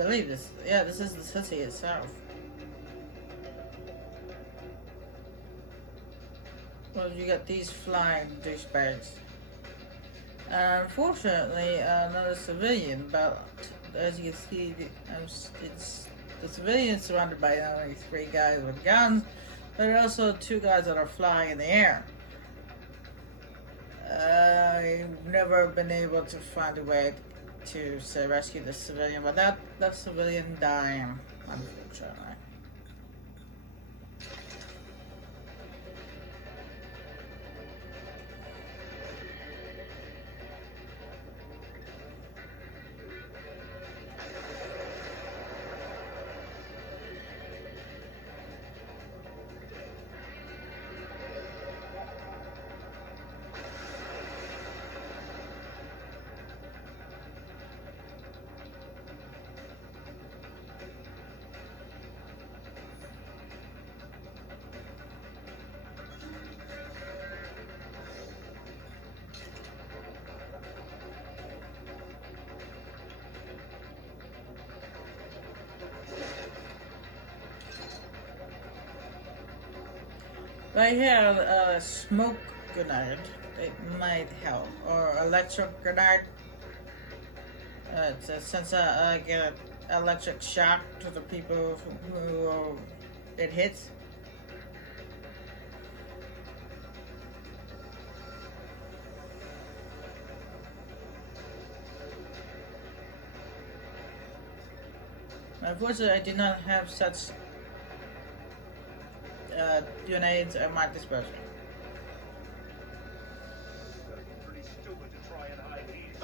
believe this. Yeah, this is the city itself. Well, you got these flying douchebags. Unfortunately, another civilian, but as you can see, it's the civilians surrounded by only 3 guys with guns, but there are also 2 guys that are flying in the air. I've never been able to find a way to say rescue the civilian, but that civilian dying, unfortunately. Right here, a smoke grenade. It might help, or electric grenade. Since I get an electric shock to the people who it hits. Unfortunately, I do not have such grenades at my disposal. Pretty stupid to try and hide these.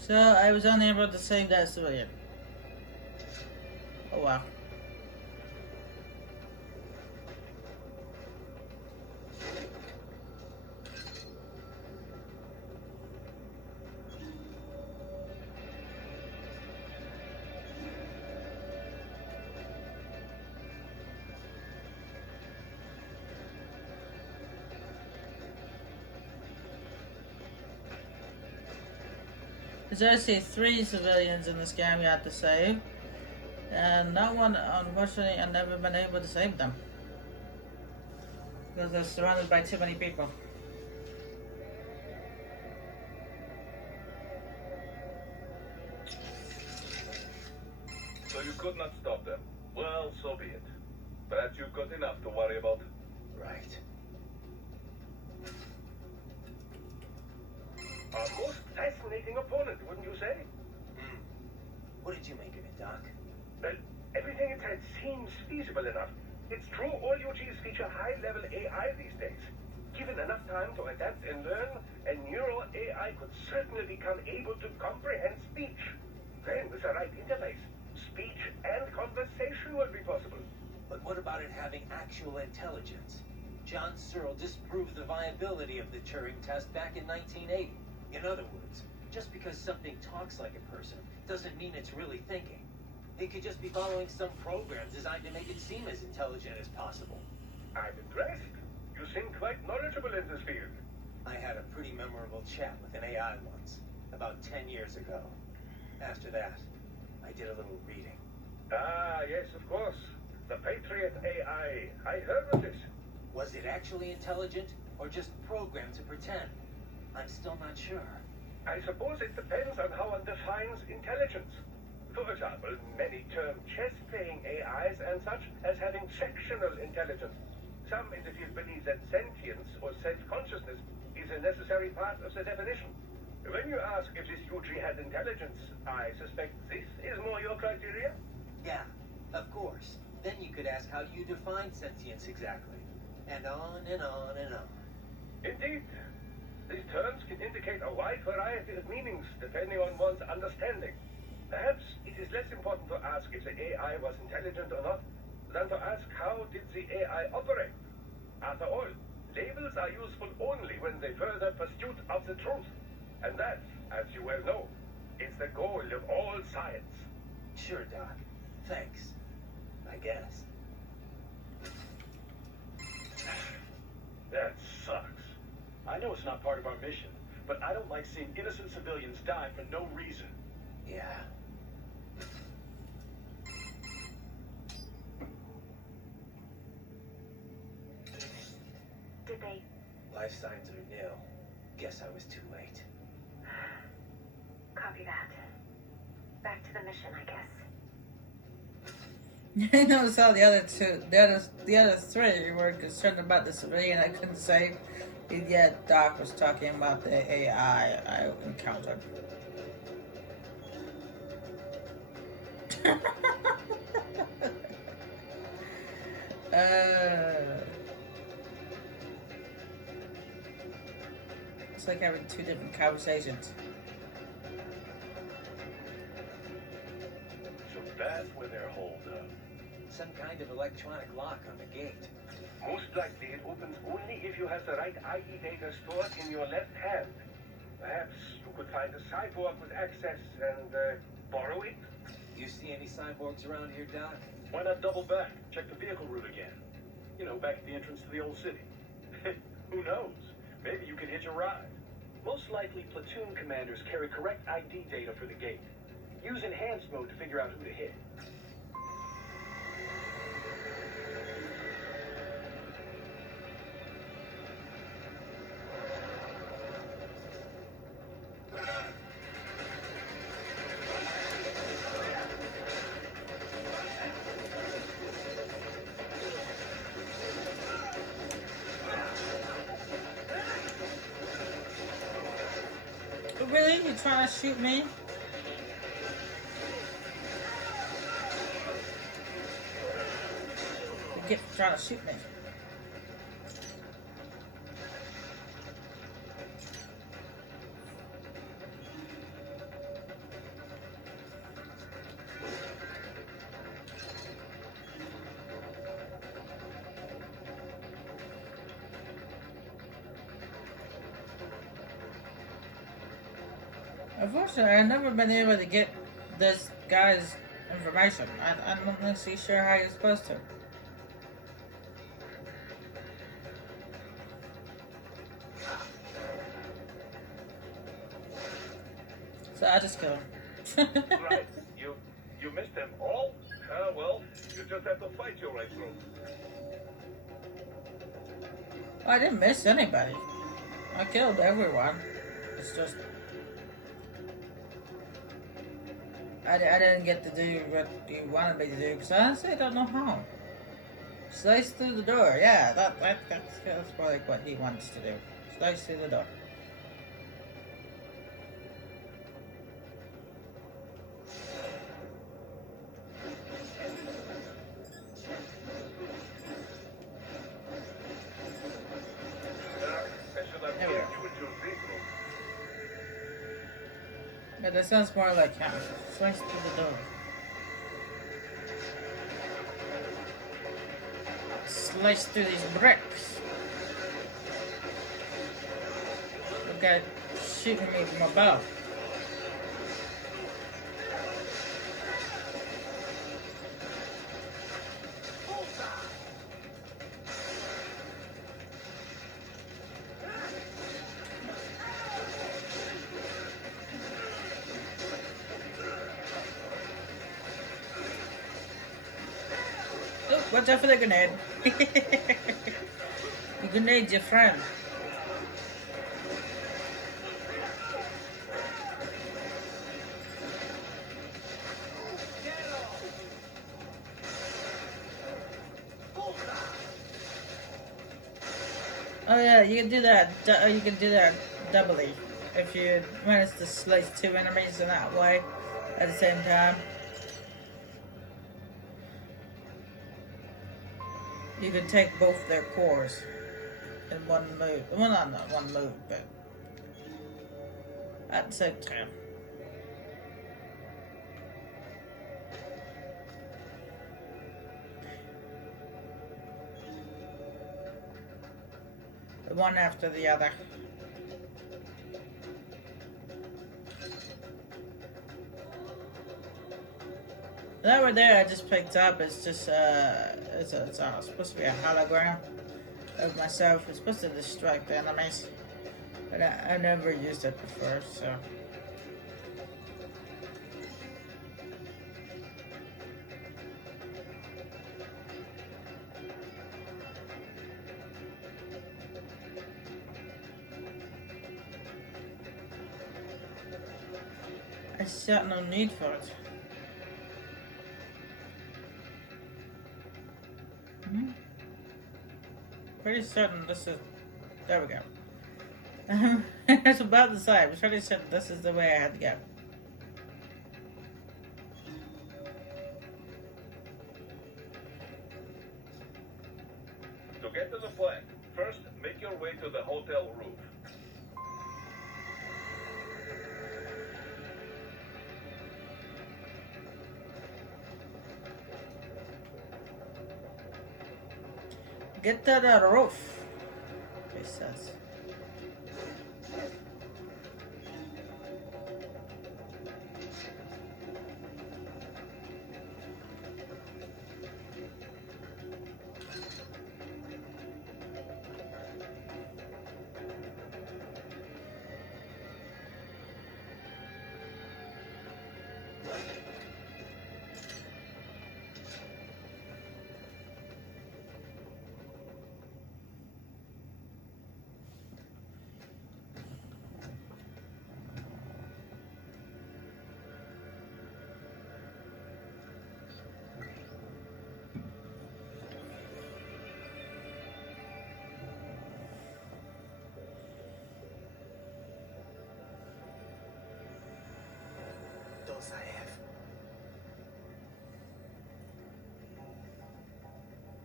So I was unable to save that civilian. Oh wow. There's actually 3 civilians in this game you have to save. And no one, unfortunately, I've never been able to save them. Because they're surrounded by too many people. So you could not stop them. Well, so be it. Perhaps you've got enough to worry about. Right. A most fascinating opponent, wouldn't you say? What did you make of it, Doc? Well, everything it said seems feasible enough. It's true all UGs feature high-level AI these days. Given enough time to adapt and learn, a neural AI could certainly become able to comprehend speech. Then, with the right interface, speech and conversation will be possible. But what about it having actual intelligence? John Searle disproved the viability of the Turing test back in 1980. In other words, just because something talks like a person doesn't mean it's really thinking. It could just be following some program designed to make it seem as intelligent as possible. I'm impressed. You seem quite knowledgeable in this field. I had a pretty memorable chat with an AI once, about 10 years ago. After that, I did a little reading. Ah, yes, of course. The Patriot AI. I heard of this. Was it actually intelligent, or just programmed to pretend? I'm still not sure. I suppose it depends on how one defines intelligence. For example, many term chess-playing AIs and such as having sectional intelligence. Some in the field believe that sentience or self-consciousness is a necessary part of the definition. When you ask if this UG had intelligence, I suspect this is more your criteria? Yeah, of course. Then you could ask how you define sentience exactly. And on and on and on. Indeed. These terms can indicate a wide variety of meanings depending on one's understanding. Perhaps it is less important to ask if the AI was intelligent or not than to ask how did the AI operate. After all, labels are useful only when they further pursuit of the truth. And that, as you well know, is the goal of all science. Sure, Doc. Thanks. I guess. That sucks. I know it's not part of our mission, but I don't like seeing innocent civilians die for no reason. Yeah. Did they? Life signs are nil. Guess I was too late. Copy that. Back to the mission, I guess. I noticed how the other three were concerned about the civilian I couldn't save, and yet Doc was talking about the AI I encountered. It's like having two different conversations. So that's where they're holed up. Some kind of electronic lock on the gate. Most likely it opens only if you have the right ID data stored in your left hand. Perhaps you could find a cyborg with access and borrow it? You see any cyborgs around here, Doc? Why not double back? Check the vehicle route again. You know, back at the entrance to the old city. Who knows? Maybe you can hitch a ride. Most likely, platoon commanders carry correct ID data for the gate. Use enhanced mode to figure out who to hit. Really? You trying to shoot me? You get for trying to shoot me. Unfortunately, I've never been able to get this guy's information. I'm not actually sure how you're supposed to. So I just kill him. Right. You missed them all? Well, you just have to fight your way through. Well, I didn't miss anybody. I killed everyone. It's just I didn't get to do what you wanted me to do because I honestly don't know how. Slice through the door. Yeah, that's probably what he wants to do. Slice through the door. I should have There we geared go. you into a vehicle. Yeah, that sounds more like him. Slice through the door. Slice through these bricks. The guy shooting me from above. Oh, watch out for the grenade. The grenade's your friend. Oh yeah, you can do that. You can do that doubly if you manage to slice two enemies in that way at the same time. You can take both their cores in one move. Well, not one move, but at the same time. one after the other. That right there I just picked up. It's just it's supposed to be a hologram of myself. It's supposed to distract enemies, but I never used it before, so. I just got no need for it. Pretty certain this is. There we go. It's about the same. I'm pretty certain this is the way I had to go. To get to the plant, first make your way to the hotel roof. Get to the roof, he says.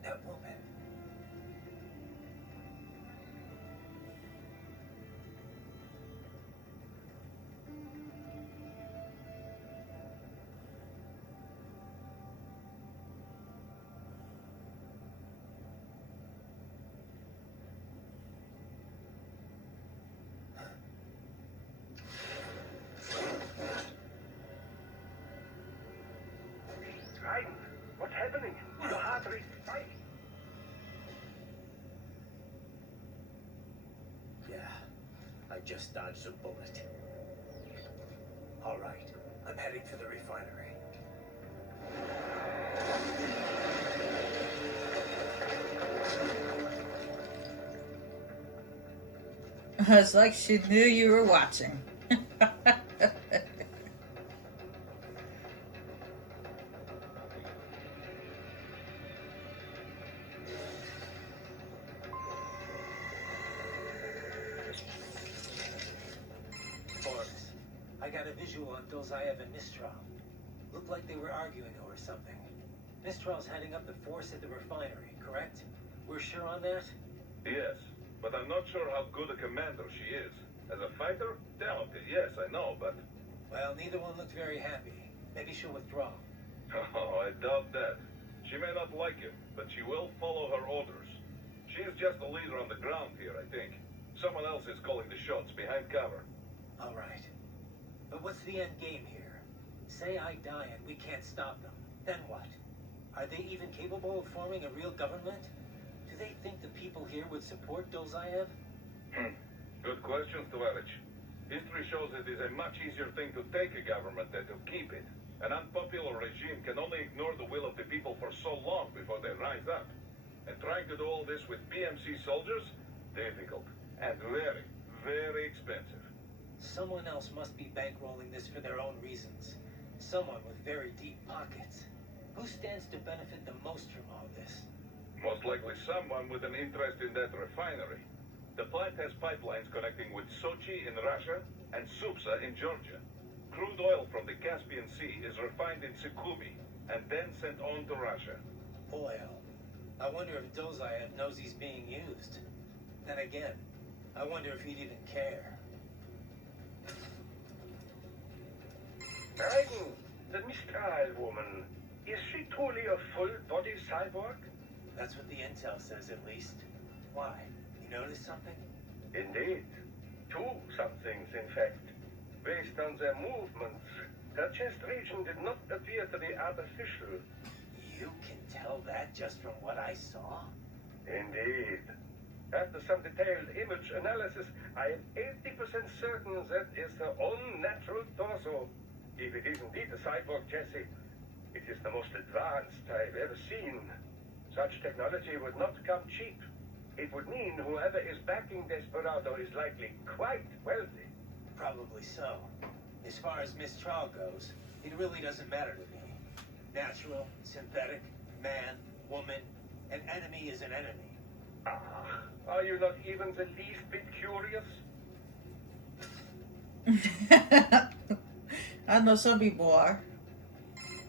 That woman. Raiden, what's happening? Your heart rate spiked. Yeah, I just dodged a bullet. All right, I'm heading for the refinery. It's like she knew you were watching. Boris, I got a visual on Dolzaev and Mistral. Looked like they were arguing over something. Mistral's heading up the force at the refinery, correct? We're sure on that? Yes, but I'm not sure how good a commander she is. As a fighter, talented, yes, I know, but... Well, neither one looked very happy. Maybe she'll withdraw. Oh, I doubt that. She may not like it, but she will follow her orders. She is just the leader on the ground here, I think. Someone else is calling the shots behind cover. All right. But what's the end game here? Say I die and we can't stop them. Then what? Are they even capable of forming a real government? Do they think the people here would support Dolzaev? Good question, Stovarich. History shows it is a much easier thing to take a government than to keep it. An unpopular regime can only ignore the will of the people for so long before they rise up. And trying to do all this with PMC soldiers? Difficult. And very, very expensive. Someone else must be bankrolling this for their own reasons. Someone with very deep pockets. Who stands to benefit the most from all this? Most likely someone with an interest in that refinery. The plant has pipelines connecting with Sochi in Russia and Supsa in Georgia. Crude oil from the Caspian Sea is refined in Sukhumi and then sent on to Russia. Oil. I wonder if Dolzaev knows he's being used. Then again, I wonder if he'd even care. Raiden, the Mistral woman, is she truly a full-body cyborg? That's what the intel says, at least. Why? You notice something? Indeed. Two somethings, in fact. Based on their movements, her chest region did not appear to be artificial. You can tell that just from what I saw? Indeed. After some detailed image analysis, I am 80% certain that is her own natural torso. If it is indeed a cyborg Jessie, it is the most advanced I've ever seen. Such technology would not come cheap. It would mean whoever is backing Desperado is likely quite wealthy. Probably so. As far as Miss Trial goes, it really doesn't matter to me. Natural, synthetic, man, woman, an enemy is an enemy. Ah, are you not even the least bit curious? I know some people are.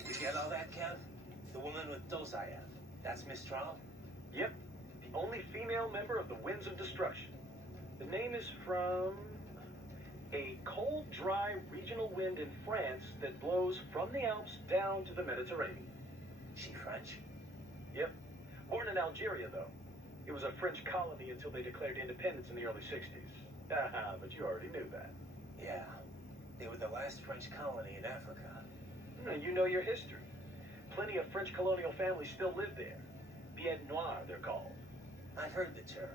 You get all that, Kev? The woman with Dosayev. That's Miss Trial? Yep, the only female member of the Winds of Destruction. The name is from a cold, dry regional wind in France that blows from the Alps down to the Mediterranean. She French? Yep. Born in Algeria, though. It was a French colony until they declared independence in the early 60s. But you already knew that. Yeah. They were the last French colony in Africa. You know your history. Plenty of French colonial families still live there. Pied Noir, they're called. I've heard the term.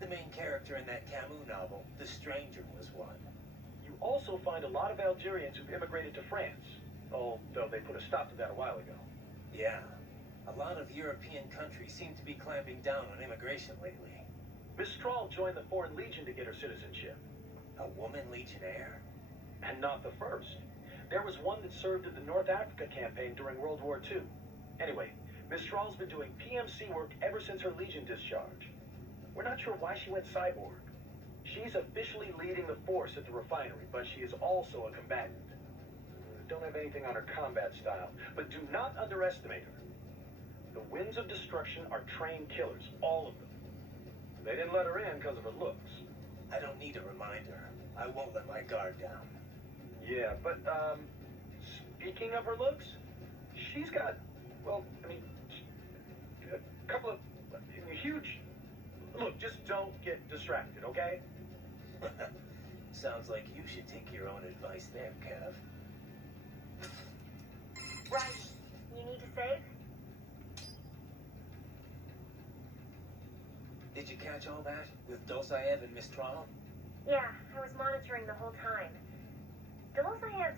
The main character in that Camus novel, The Stranger, was one. You also find a lot of Algerians who've immigrated to France, although they put a stop to that a while ago. Yeah. A lot of European countries seem to be clamping down on immigration lately. Miss Strahl joined the Foreign Legion to get her citizenship. A woman legionnaire? And not the first. There was one that served in the North Africa campaign during World War II. Anyway, Miss Strahl's been doing PMC work ever since her Legion discharge. We're not sure why she went cyborg. She's officially leading the force at the refinery, but she is also a combatant. Don't have anything on her combat style, but do not underestimate her. The Winds of Destruction are trained killers, all of them. They didn't let her in because of her looks. I don't need a reminder. I won't let my guard down. Yeah, but, speaking of her looks, she's got, well, I mean, a couple of huge... Look, just don't get distracted, okay? Sounds like you should take your own advice there, Kev. Right. You need to save? Did you catch all that with Dosayev and Miss Trial? Yeah, I was monitoring the whole time. Dolozayev's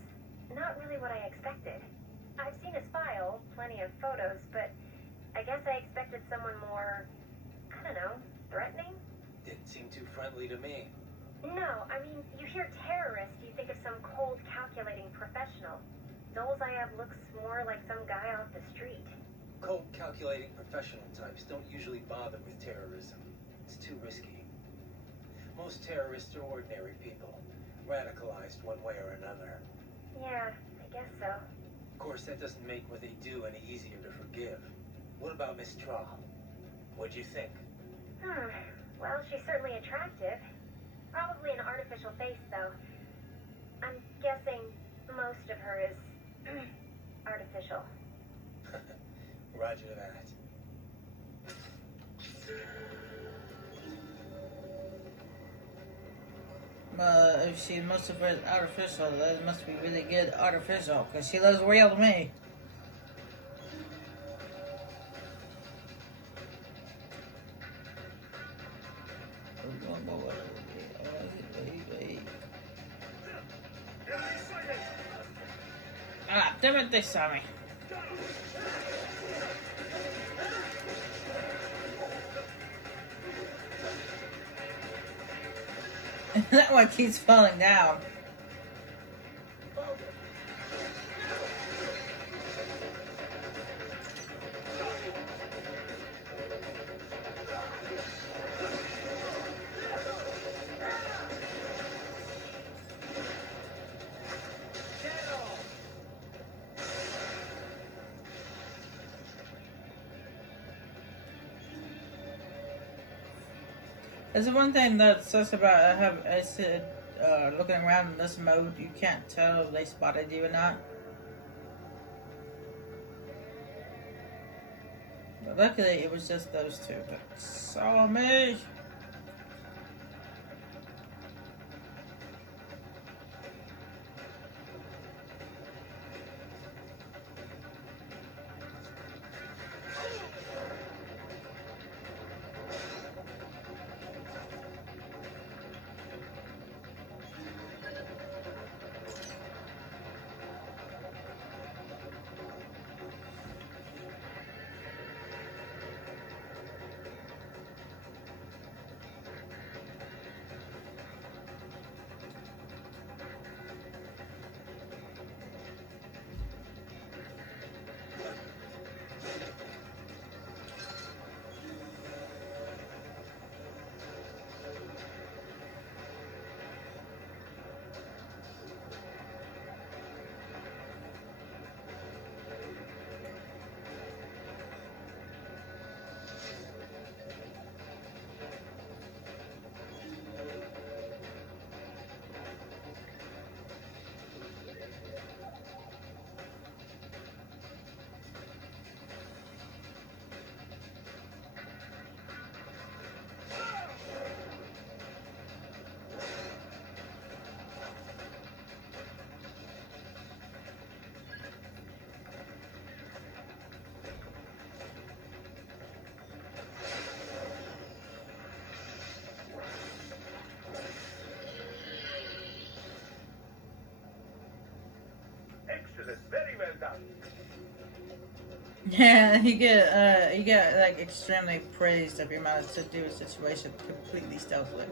not really what I expected. I've seen his file, plenty of photos, but I guess I expected someone more, I don't know, threatening? Didn't seem too friendly to me. No, I mean, you hear terrorist, you think of some cold, calculating professional. Dolzayev looks more like some guy off the street. Cold, calculating professional types don't usually bother with terrorism. It's too risky. Most terrorists are ordinary people, radicalized one way or another. Yeah, I guess so. Of course, that doesn't make what they do any easier to forgive. What about Miss Trial? What'd you think? Well, she's certainly attractive. Probably an artificial face, though. I'm guessing most of her is artificial. Roger that. If she most of her is artificial, that must be really good artificial, because she looks real to me. Ah, damn it, they saw me. That one keeps falling down. There's one thing that says about I said looking around in this mode, you can't tell if they spotted you or not. But luckily, it was just those two that saw me. Excellent. Very well done. Yeah, you get like extremely praised if you manage to do a situation completely stealthily.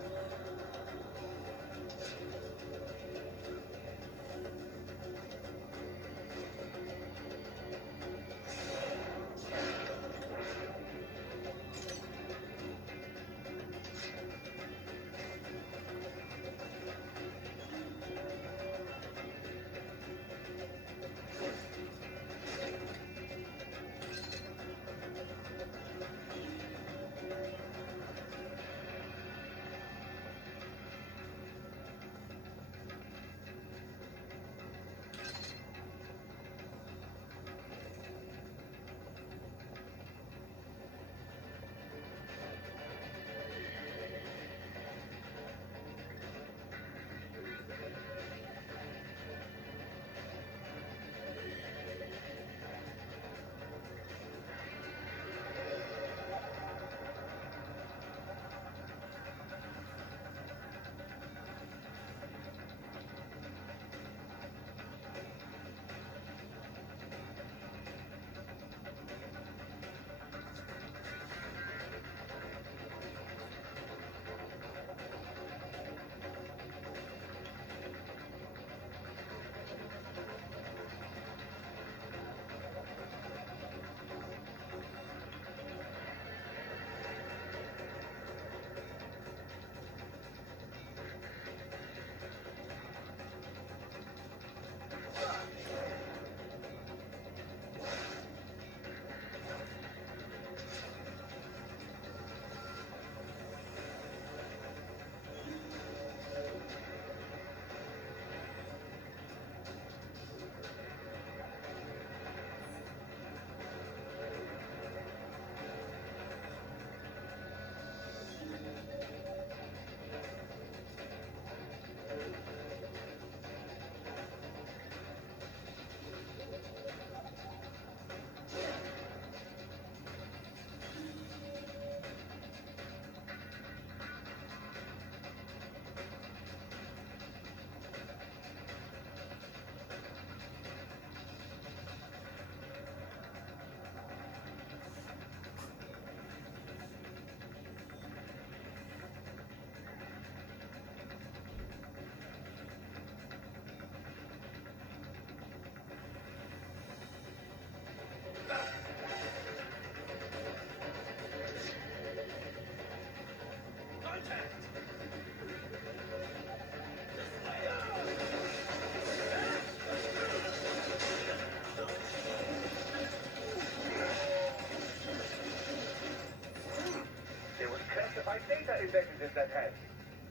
There was classified data embedded in that hand.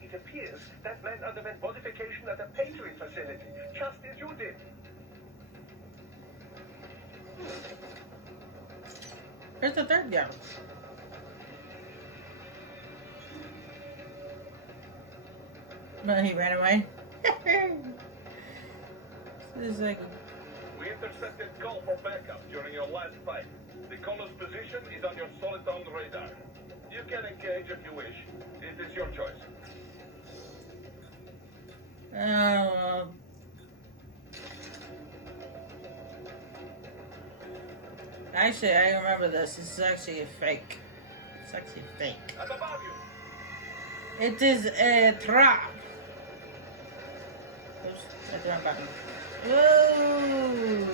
It appears that man underwent modification at a catering facility, just as you did. Where's the third guy? No, he ran away. This is like... We intercepted call for backup during your last fight. The caller's position is on your Soliton radar. You can engage if you wish. It is your choice. Actually, I remember this. This is actually a fake. It's actually fake. And above you. It is a trap. Oops, that's the wrong button. Whoa!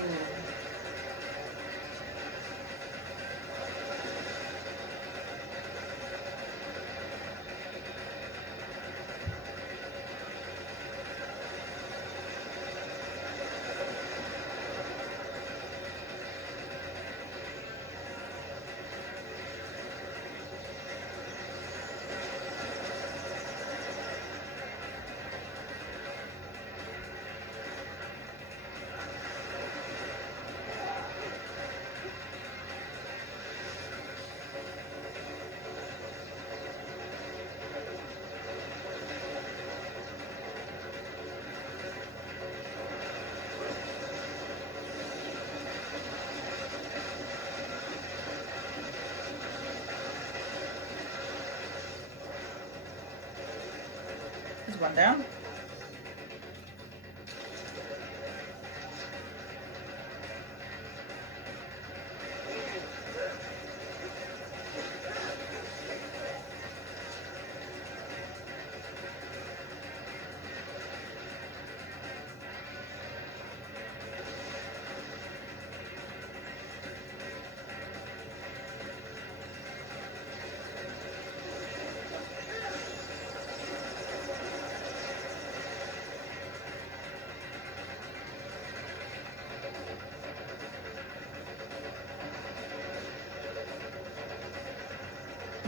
There's one down.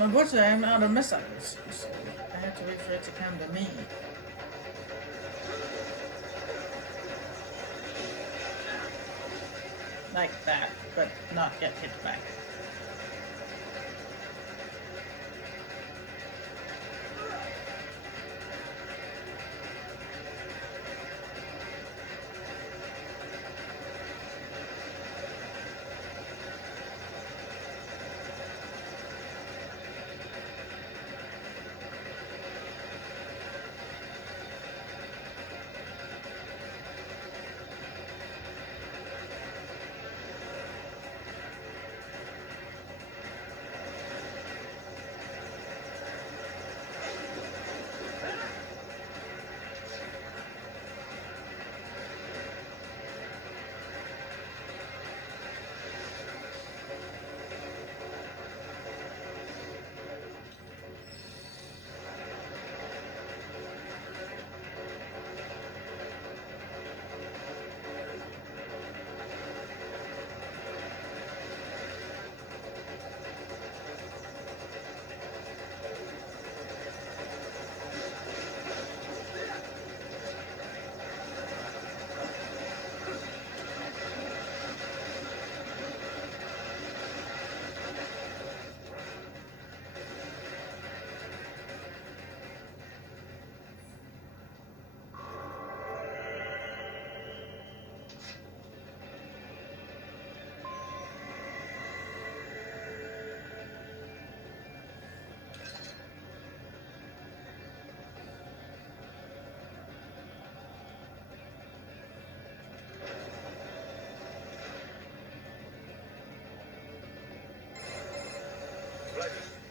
Unfortunately, I'm out of missiles, so I have to wait for it to come to me. Like that, but not get hit back.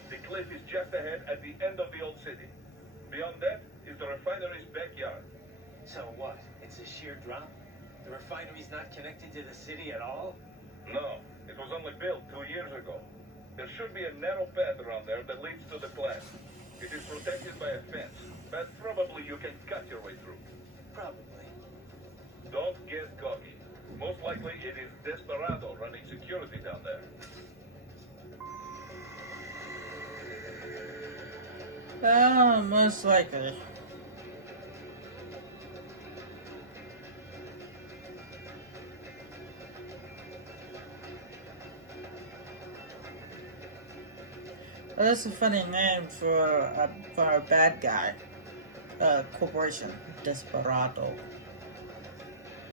The cliff is just ahead at the end of the old city. Beyond that is the refinery's backyard. So what? It's a sheer drop? The refinery's not connected to the city at all? No, it was only built 2 years ago. There should be a narrow path around there that leads to the plant. It is protected by a fence, but probably you can cut your way through. Probably. Don't get cocky. Most likely it is Desperado running security down there. Most likely. Well, that's a funny name for a bad guy. Corporation. Desperado.